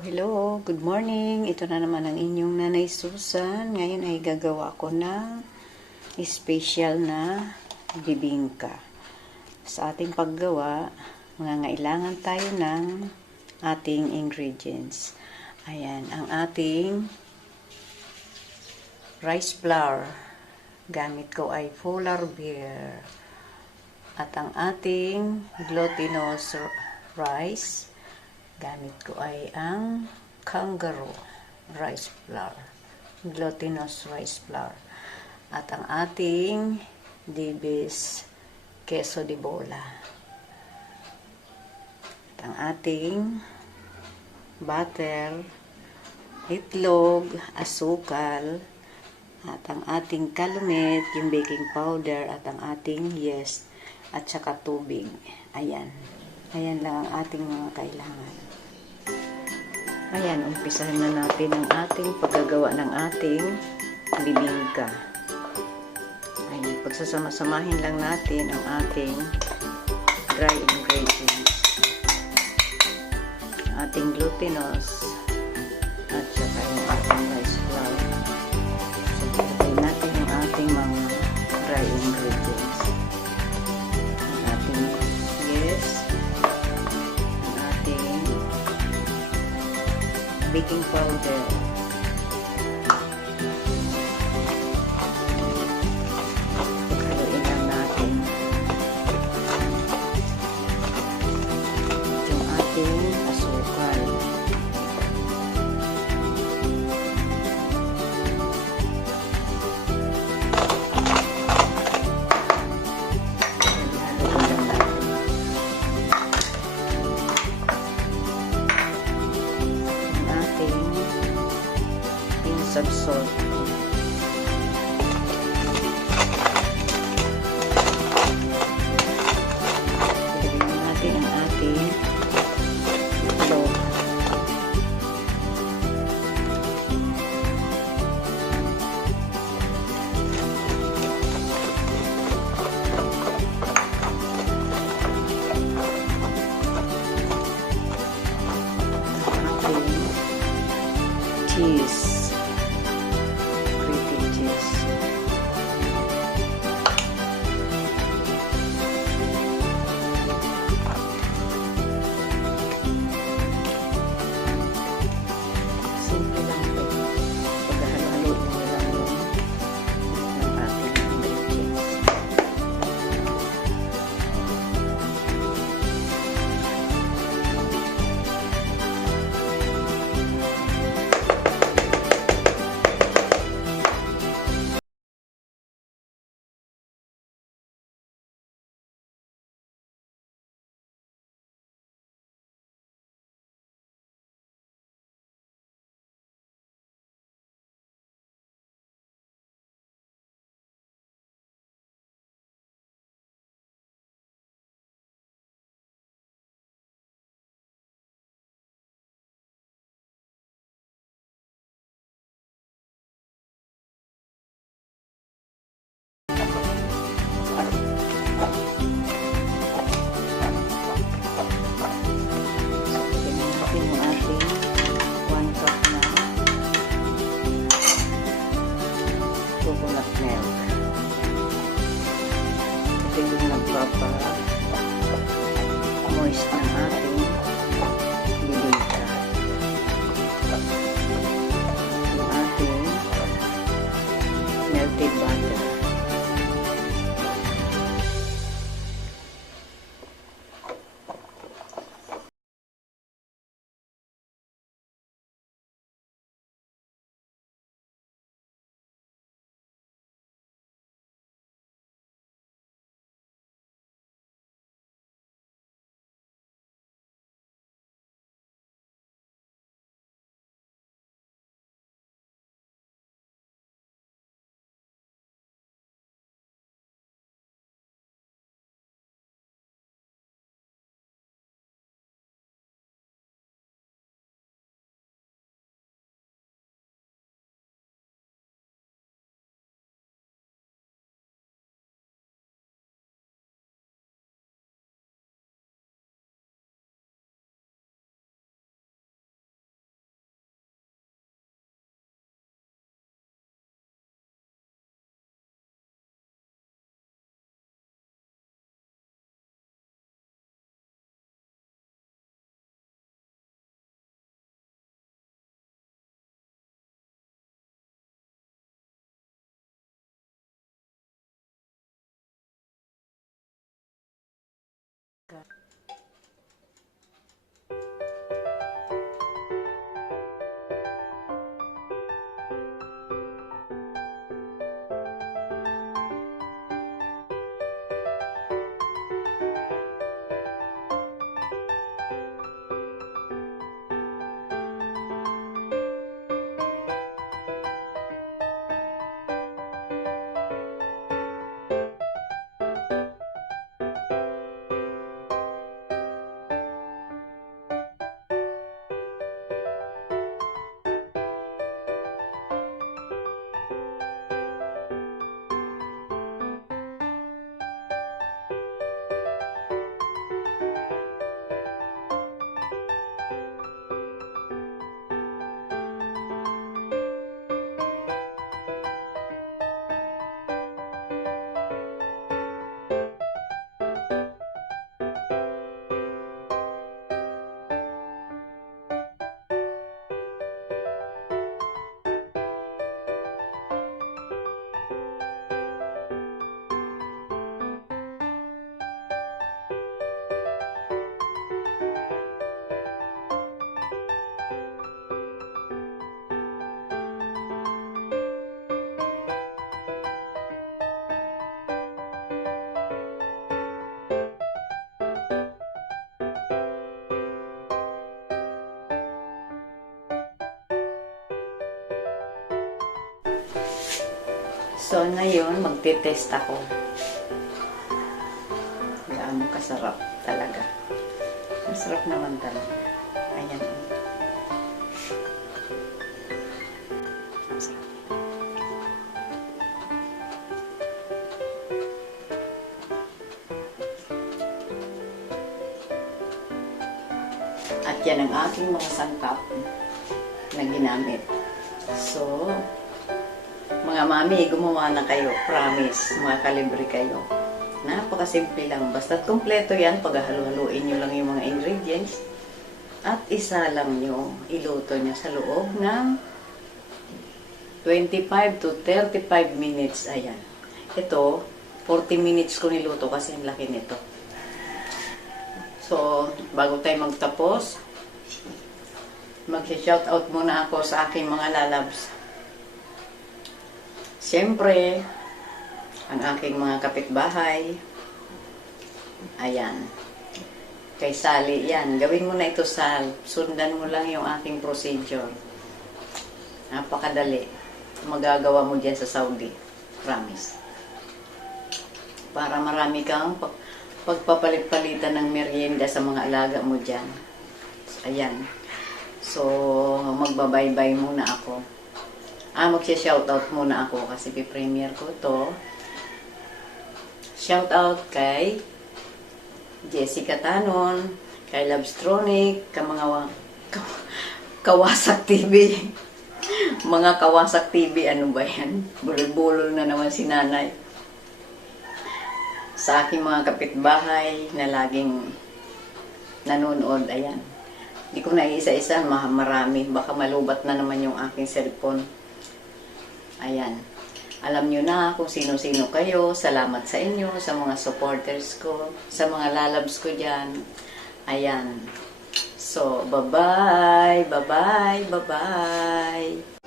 Hello. Good morning. Ito na naman ang inyong Nanay Susan. Ngayon ay gagawa ko ng special na bibingka. Sa ating paggawa, mangangailangan tayo ng ating ingredients. Ayan, ang ating rice flour. Gamit ko ay polar bear. At ang ating glutinous rice, gamit ko ay ang kangaroo rice flour, glutinous rice flour. At ang ating Divis queso de bola. At ang ating butter, itlog, asukal, at ang ating calumet, yung baking powder, at ang ating yeast, at saka tubig. Ayan. Ayan lang ang ating mga kailangan. Ayan, umpisahan na natin ang ating paggagawa ng ating bibingka. Ayan, pagsasama-samahin lang natin ang ating dry ingredients. Ating glutinous at saka yung ating rice flour. So, ilagay natin yung ating mga dry ingredients. Ang ating yeast, baking powder, haluin lang natin yung ating asukal, of salt. Ilagay natin ang ating itlog. Ating cheese. Coconut milk. Ito yung nagpapa-moist ng ating bibingka. Yung ating melted butter. So, ngayon, magte-test ako. Gaano kasarap talaga. Masarap naman talaga. Ayan. At yan ang aking mga sangkap na ginamit. So, mga mami, gumawa na kayo. Promise, mga kalibre kayo. Napakasimple lang. Basta't kumpleto yan, paghahalu-haluin nyo lang yung mga ingredients. At isa lang yung iluto nyo sa loob ng 25 to 35 minutes. Ayan. Ito, 40 minutes ko niluto kasi ang laki nito. So, bago tayo magtapos, mag-shoutout muna ako sa aking mga lalabs. Siyempre, ang aking mga kapitbahay. Ayan. Kay Sally, yan. Gawin mo na ito, Sal. Sundan mo lang yung aking procedure. Napakadali. Magagawa mo dyan sa Saudi. Promise. Para marami kang pagpapalit-palitan ng merienda sa mga alaga mo dyan. Ayan. So, magbabay-bye muna ako. Magsya-shoutout muna ako kasi pipremiere ko to. Shoutout kay Jessica Tanon, kay Lovestronic, kay mga Kawasak TV. Mga Kawasak TV, ano ba yan? Bulol-bulol na naman si nanay. Sa aking mga kapitbahay na laging nanonood, ayan. Hindi ko na isa-isa, marami. Baka malubat na naman yung aking cellphone. Ayan. Alam nyo na kung sino-sino kayo. Salamat sa inyo, sa mga supporters ko, sa mga lalabs ko dyan. Ayan. So, bye-bye, bye-bye, bye-bye.